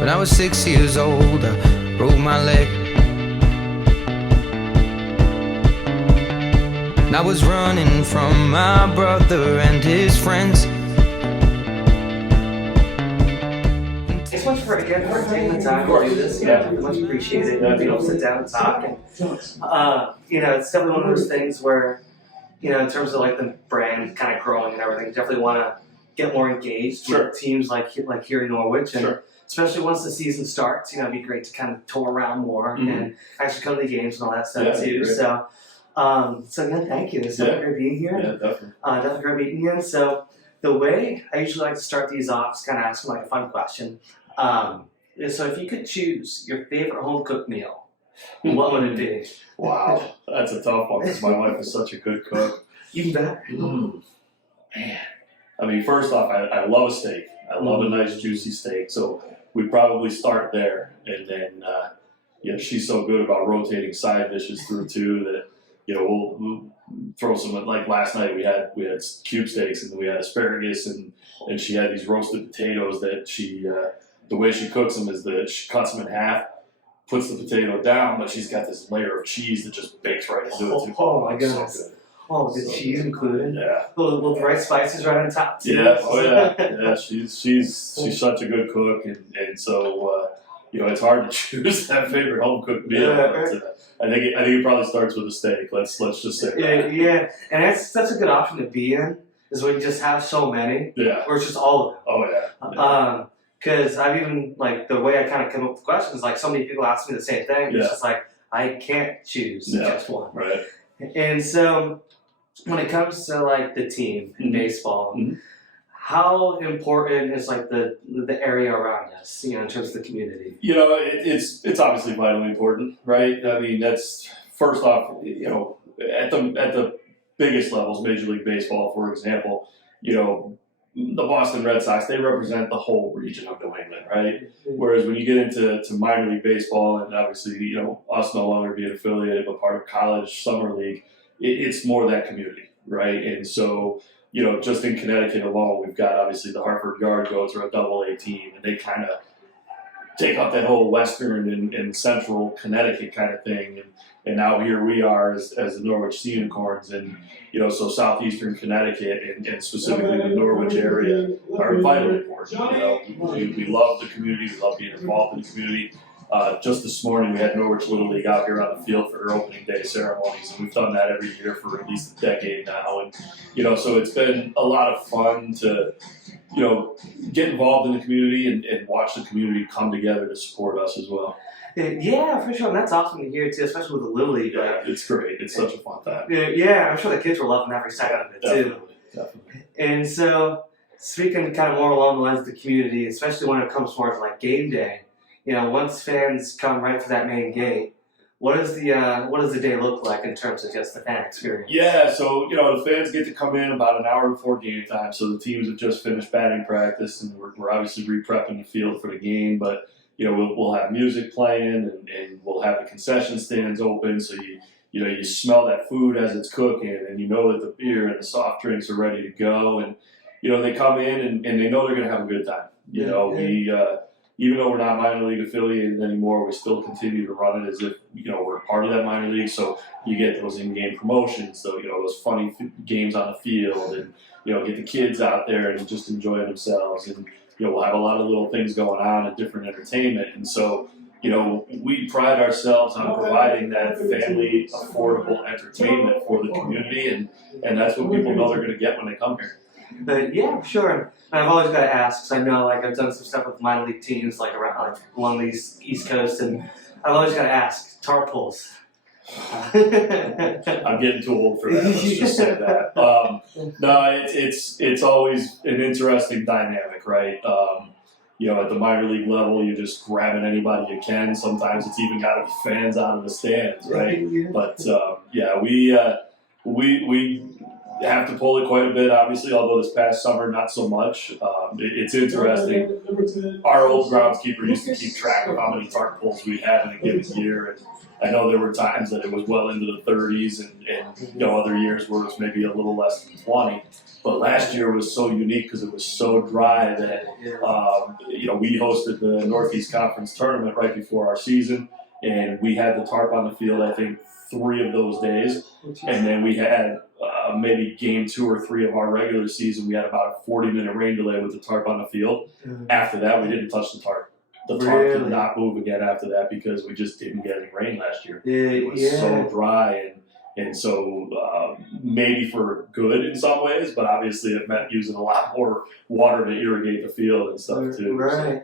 When I was 6 years old, I broke my leg. And I was running from my brother and his friends. Thanks so much for taking the time to do this. Much appreciated. Sit down and talk. And, it's definitely one of those things where, in terms of like the brand kind of growing and everything, definitely want to get more engaged with teams like here in Norwich, and especially once the season starts, it'd be great to kind of tour around more and actually come to the games and all that stuff too. Great. So again, thank you. It's definitely great being here. Yeah, definitely. Definitely great meeting you. So the way I usually like to start these off is kind of asking like a fun question. So if you could choose your favorite home cooked meal, what would it be? Wow, that's a tough one because my wife is such a good cook. Even better. Man. I mean, first off, I love a steak. I love a nice juicy steak. So we'd probably start there. And then, she's so good about rotating side dishes through too that, we'll throw some, like last night we had cube steaks and then we had asparagus and she had these roasted potatoes that she, the way she cooks them is that she cuts them in half, puts the potato down, but she's got this layer of cheese that just bakes right into it too. Oh my goodness. So good. Oh, the cheese included. Yeah. With the right spices right on top too. Yeah. Oh yeah. Yeah. She's such a good cook, and so it's hard to choose that favorite home cooked meal. But, I think it probably starts with a steak. Let's just say that. Yeah, and that's such a good option to be in. Is when you just have so many. Yeah. Or it's just all of them. Oh yeah. Because I've even like the way I kind of come up with questions. Like so many people ask me the same thing. It's just like I can't choose just one. Right. And so when it comes to like the team in baseball, how important is like the area around us, in terms of the community? It's obviously vitally important, right? I mean, that's first off, at the biggest levels, Major League Baseball, for example, the Boston Red Sox, they represent the whole region of New England, right? Whereas when you get into minor league baseball, and obviously, us no longer being affiliated but part of college summer league, it's more that community, right? And so, just in Connecticut alone, we've got obviously the Hartford Yard Goats are a Double-A team, and they kind of take up that whole western and central Connecticut kind of thing. And now here we are as the Norwich Sea Unicorns, and so southeastern Connecticut and specifically the Norwich area are vitally important. We love the community, we love being involved in the community. Just this morning, we had Norwich Little League out here on the field for their opening day ceremonies, and we've done that every year for at least a decade now. And so it's been a lot of fun to get involved in the community and watch the community come together to support us as well. Yeah, for sure. And that's awesome to hear too, especially with the Little League. Yeah, it's great. It's such a fun time. Yeah, I'm sure the kids were loving every second of it too. Definitely. And so, speaking kind of more along the lines of the community, especially when it comes towards like game day, once fans come right for that main gate, what does the day look like in terms of just the fan experience? Yeah, so the fans get to come in about an hour before game time. So the teams have just finished batting practice, and we're obviously re-prepping the field for the game. But we'll have music playing, and we'll have the concession stands open. So you smell that food as it's cooking, and you know that the beer and the soft drinks are ready to go. And they come in and they know they're going to have a good time. We even though we're not minor league affiliated anymore, we still continue to run it as if we're part of that minor league. So you get those in-game promotions, so those funny games on the field, and get the kids out there and just enjoy themselves. And we'll have a lot of little things going on and different entertainment. And so we pride ourselves on providing that family affordable entertainment for the community, and that's what people know they're going to get when they come here. But yeah, sure. And I've always got to ask, because I know I've done some stuff with minor league teams around along the East Coast, and I've always got to ask, tar pulls. I'm getting too old for that. Let's just say that. No, it's always an interesting dynamic, right? At the minor league level, you're just grabbing anybody you can. Sometimes it's even got to be fans out of the stands, right? But we have to pull it quite a bit, obviously, although this past summer, not so much. It's interesting. Our old groundskeeper used to keep track of how many tarp pulls we had in a given year. And I know there were times that it was well into the 30s and other years where it was maybe a little less than 20. But last year was so unique because it was so dry that, we hosted the Northeast Conference tournament right before our season. And we had the tarp on the field, I think, 3 of those days. And then we had maybe game 2 or 3 of our regular season. We had about a 40-minute rain delay with the tarp on the field. After that, we didn't touch the tarp. The tarp did not move again after that because we just didn't get any rain last year. It was so dry and so maybe for good in some ways, but obviously it meant using a lot more water to irrigate the field and stuff too. Right. So.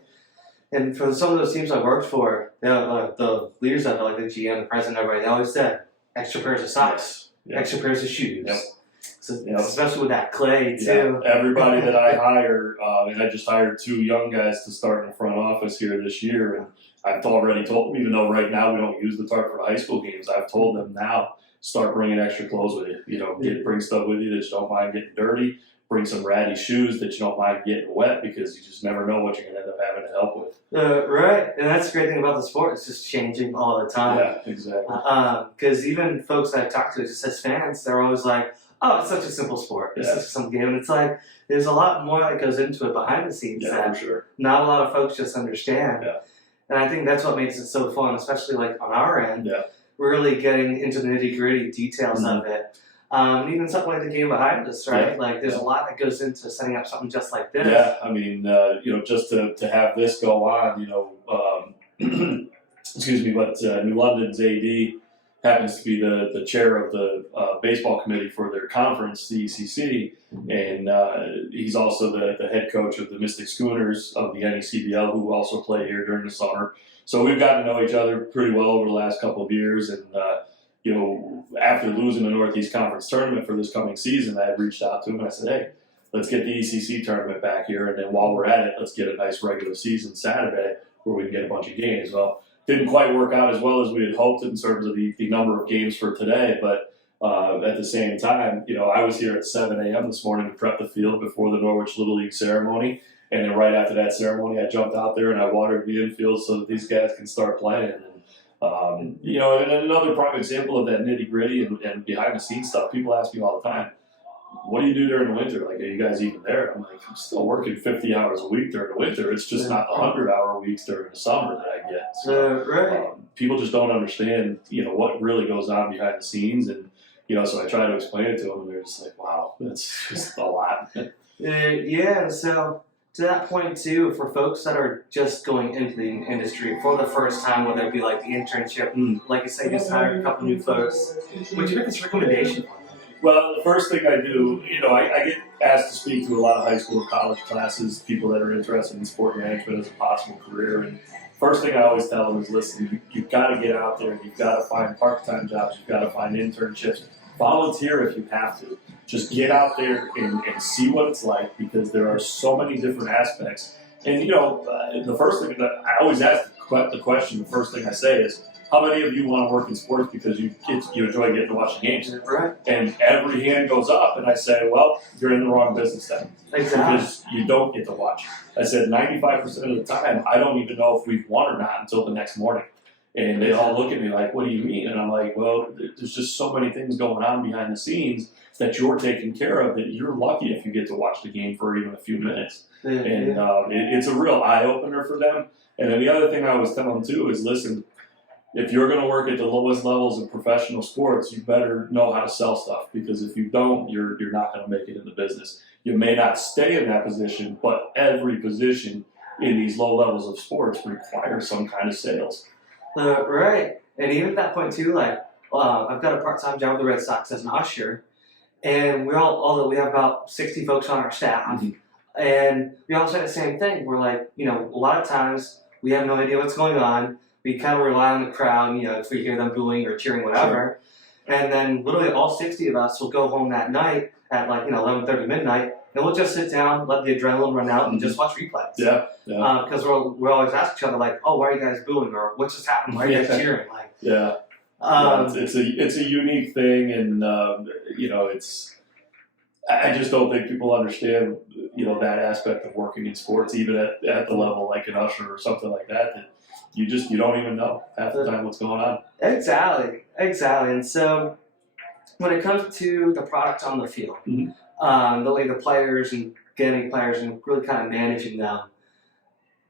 And for some of those teams I worked for, the leaders of it, like the GM, the president, everybody, they always said extra pairs of socks, extra pairs of shoes. So, especially with that clay too. Everybody that I hire, and I just hired 2 young guys to start in the front office here this year, and I've already told them, even though right now we don't use the tarp for high school games, I've told them now, start bringing extra clothes with you. Bring stuff with you that you don't mind getting dirty. Bring some ratty shoes that you don't mind getting wet because you just never know what you're going to end up having to help with. Right, and that's the great thing about the sport. It's just changing all the time. Yeah, exactly. Because even folks that I talk to, just as fans, they're always like, oh, it's such a simple sport. It's such a simple game. And it's like, there's a lot more that goes into it behind the scenes that for sure. Not a lot of folks just understand. Yeah. And I think that's what makes it so fun, especially like on our end. Yeah. Really getting into the nitty-gritty details of it. And even something like the game behind us, right? Yeah. Like, there's a lot that goes into setting up something just like this. Yeah, I mean, just to have this go on, excuse me, but New London's AD happens to be the chair of the baseball committee for their conference, the ECC, and he's also the head coach of the Mystic Schooners of the NECBL, who also play here during the summer. So we've gotten to know each other pretty well over the last couple of years, and after losing the Northeast Conference tournament for this coming season, I had reached out to him and I said, hey, let's get the ECC tournament back here, and then while we're at it, let's get a nice regular season Saturday where we can get a bunch of games. Well, didn't quite work out as well as we had hoped in terms of the number of games for today, but at the same time, I was here at 7 a.m. this morning to prep the field before the Norwich Little League ceremony, and then right after that ceremony, I jumped out there and I watered the infield so that these guys can start playing. And another prime example of that nitty-gritty and behind-the-scenes stuff, people ask me all the time, what do you do during the winter? Like, are you guys even there? I'm like, I'm still working 50 hours a week during the winter. It's just not the 100-hour weeks during the summer that I get. So, people just don't understand, what really goes on behind the scenes. And, so I try to explain it to them, and they're just like, wow, that's just a lot. So to that point, too, for folks that are just going into the industry for the first time, whether it be like the internship, like you say, just hired a couple new folks, what's your biggest recommendation? Well, the first thing I do, I get asked to speak to a lot of high school and college classes, people that are interested in sport management as a possible career. And first thing I always tell them is, listen, you've got to get out there. You've got to find part-time jobs. You've got to find internships. Volunteer if you have to. Just get out there and see what it's like, because there are so many different aspects. And, the first thing that I always ask the question, the first thing I say is, how many of you want to work in sports because you enjoy getting to watch the games? Right. And every hand goes up, and I say, well, you're in the wrong business then. Exactly. Because you don't get to watch. I said 95% of the time, I don't even know if we've won or not until the next morning. And they all look at me like, what do you mean? And I'm like, well, there's just so many things going on behind the scenes that you're taking care of that you're lucky if you get to watch the game for even a few minutes. And it's a real eye-opener for them. And then the other thing I always tell them, too, is, listen, if you're going to work at the lowest levels of professional sports, you better know how to sell stuff, because if you don't, you're not going to make it in the business. You may not stay in that position, but every position in these low levels of sports requires some kind of sales. Right. And even at that point, too, like, I've got a part-time job with the Red Sox as an usher, and we have about 60 folks on our staff, and we all say the same thing. We're like, a lot of times we have no idea what's going on. We kind of rely on the crowd, if we hear them booing or cheering, whatever. Sure. And then literally all 60 of us will go home that night at 11:30 midnight, and we'll just sit down, let the adrenaline run out, and just watch replays. Yeah. Because we're always asking each other, like, oh, why are you guys booing? Or what just happened? Why are you guys cheering? It's a unique thing, and I just don't think people understand, that aspect of working in sports, even at the level like an usher or something like that, that you don't even know half the time what's going on. Exactly. And so when it comes to the product on the field, the way the players and getting players and really kind of managing them,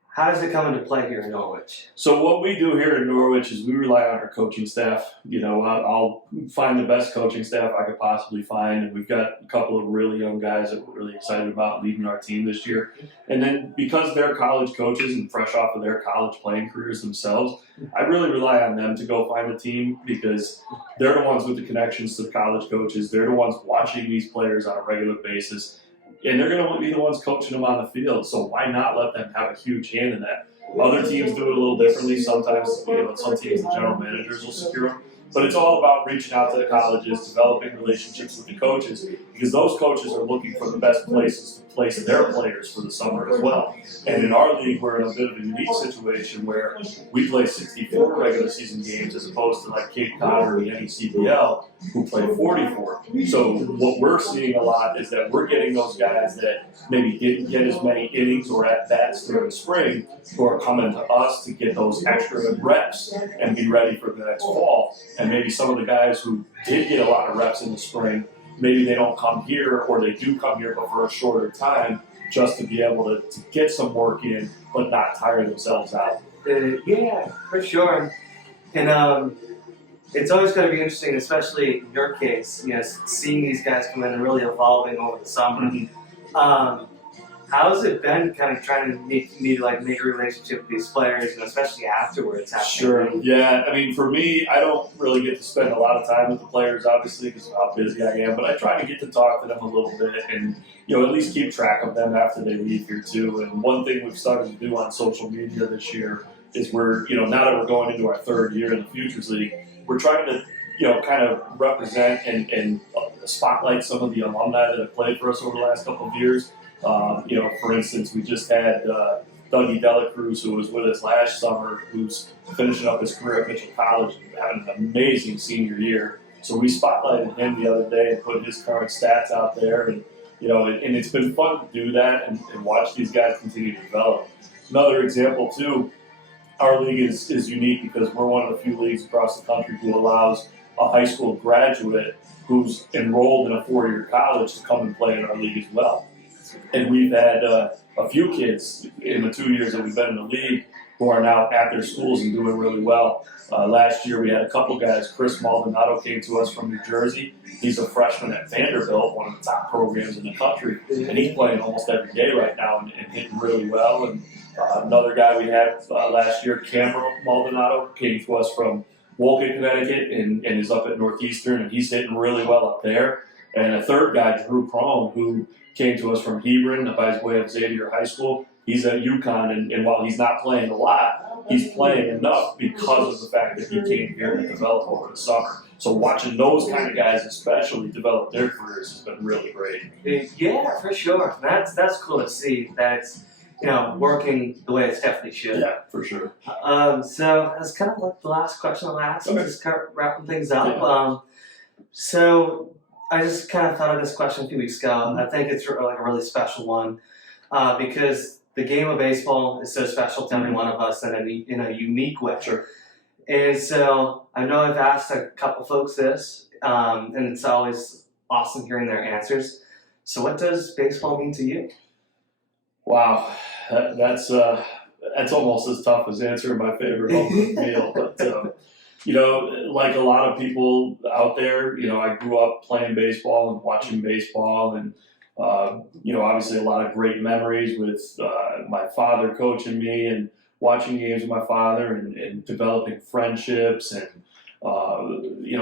how does it come into play here in Norwich? So what we do here in Norwich is we rely on our coaching staff. I'll find the best coaching staff I could possibly find, and we've got a couple of really young guys that we're really excited about leading our team this year. And then because they're college coaches and fresh off of their college playing careers themselves, I really rely on them to go find the team, because they're the ones with the connections to the college coaches. They're the ones watching these players on a regular basis. And they're going to be the ones coaching them on the field, so why not let them have a huge hand in that? Other teams do it a little differently. Sometimes, some teams, the general managers will secure them. But it's all about reaching out to the colleges, developing relationships with the coaches, because those coaches are looking for the best places to place their players for the summer as well. And in our league, we're in a bit of a unique situation where we play 64 regular season games as opposed to like Cape Cod or the NECBL, who play 44. So what we're seeing a lot is that we're getting those guys that maybe didn't get as many innings or at bats during the spring, who are coming to us to get those extra reps and be ready for the next fall. And maybe some of the guys who did get a lot of reps in the spring, maybe they don't come here, or they do come here but for a shorter time, just to be able to get some work in but not tire themselves out. Yeah, for sure. And it's always going to be interesting, especially in your case, seeing these guys come in and really evolving over the summer. How's it been kind of trying to make a relationship with these players, and especially afterwards? Sure. Yeah. I mean, for me, I don't really get to spend a lot of time with the players, obviously, because of how busy I am. But I try to get to talk to them a little bit, and at least keep track of them after they leave here too. And one thing we've started to do on social media this year is we're, now that we're going into our third year in the Futures League, we're trying to, kind of represent and spotlight some of the alumni that have played for us over the last couple of years. For instance, we just had Dougie Delacruz, who was with us last summer, who's finishing up his career at Mitchell College and having an amazing senior year. So we spotlighted him the other day and put his current stats out there, and and it's been fun to do that and watch these guys continue to develop. Another example too, our league is unique because we're one of the few leagues across the country who allows a high school graduate who's enrolled in a 4-year college to come and play in our league as well. And we've had a few kids in the 2 years that we've been in the league who are now at their schools and doing really well. Last year we had a couple guys. Chris Maldonado came to us from New Jersey. He's a freshman at Vanderbilt, one of the top programs in the country, and he's playing almost every day right now and hitting really well. And another guy we had last year, Cameron Maldonado, came to us from Woolton, Connecticut, and is up at Northeastern, and he's hitting really well up there. And a third guy, Drew Crone, who came to us from Hebron by way of Xavier High School. He's at UConn, and while he's not playing a lot, he's playing enough because of the fact that he came here to develop over the summer. So watching those kind of guys especially develop their careers has been really great. Yeah, for sure. That's cool to see. That's working the way it's definitely should. Yeah, for sure. So that's kind of like the last question I'll ask. Okay. Just kind of wrapping things up. Yeah. So I just kind of thought of this question a few weeks ago. I think it's like a really special one because the game of baseball is so special to every one of us in a unique way. Sure. And so I know I've asked a couple folks this, and it's always awesome hearing their answers. So what does baseball mean to you? Wow, that's almost as tough as answering my favorite home meal. But like a lot of people out there, I grew up playing baseball and watching baseball, and obviously a lot of great memories with my father coaching me and watching games with my father and developing friendships and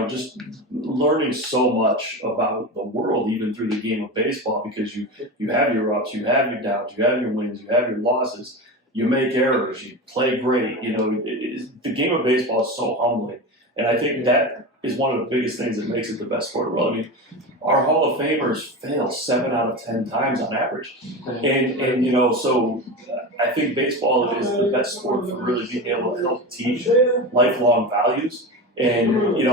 just learning so much about the world even through the game of baseball, because you have your ups, you have your downs, you have your wins, you have your losses, you make errors, you play great. The game of baseball is so humbling, and I think that is one of the biggest things that makes it the best sport in the world. I mean, our Hall of Famers fail 7 out of 10 times on average, and so I think baseball is the best sport for really being able to help teach lifelong values. And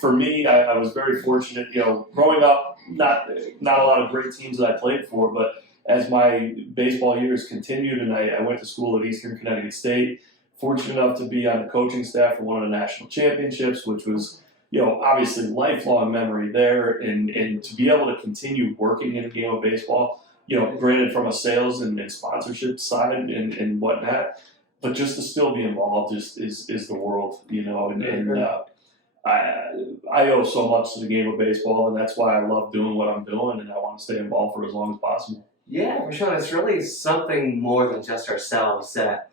for me, I was very fortunate. Growing up, not a lot of great teams that I played for, but as my baseball years continued, and I went to school at Eastern Connecticut State, fortunate enough to be on the coaching staff for one of the national championships, which was, obviously lifelong memory there, and to be able to continue working in the game of baseball, granted from a sales and sponsorship side and whatnot, but just to still be involved is the world, I owe so much to the game of baseball, and that's why I love doing what I'm doing, and I want to stay involved for as long as possible. Yeah, for sure. It's really something more than just ourselves that,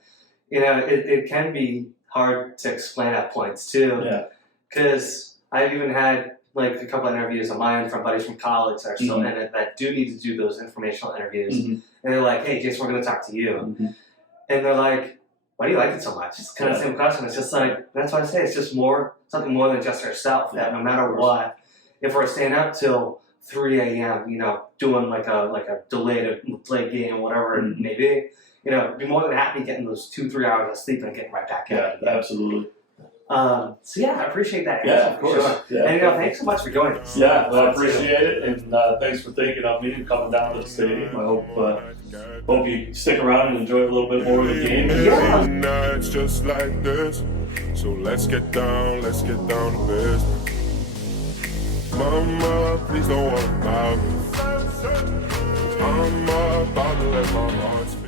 it can be hard to explain at points too. Yeah. Because I've even had like a couple of interviews of mine from buddies from college that are still in it that do need to do those informational interviews. And they're like, hey, Jason, we're going to talk to you. And they're like, why do you like it so much? It's kind of the same question. It's just like, that's why I say it's just something more than just ourselves. That no matter what, if we're staying up till 3 a.m., doing like a delayed game, whatever it may be, be more than happy getting those 2-3 hours of sleep and getting right back in. Yeah, absolutely. So yeah, I appreciate that. Yeah, of course. Sure. Yeah, and thanks so much for joining us. Yeah, well, I appreciate it, and thanks for thinking of me and coming down to the stadium. I hope you stick around and enjoy a little bit more of the game. Yeah. Nights just like this, so let's get down to business. Mama, please don't worry about me. I'm about to let my heart speak.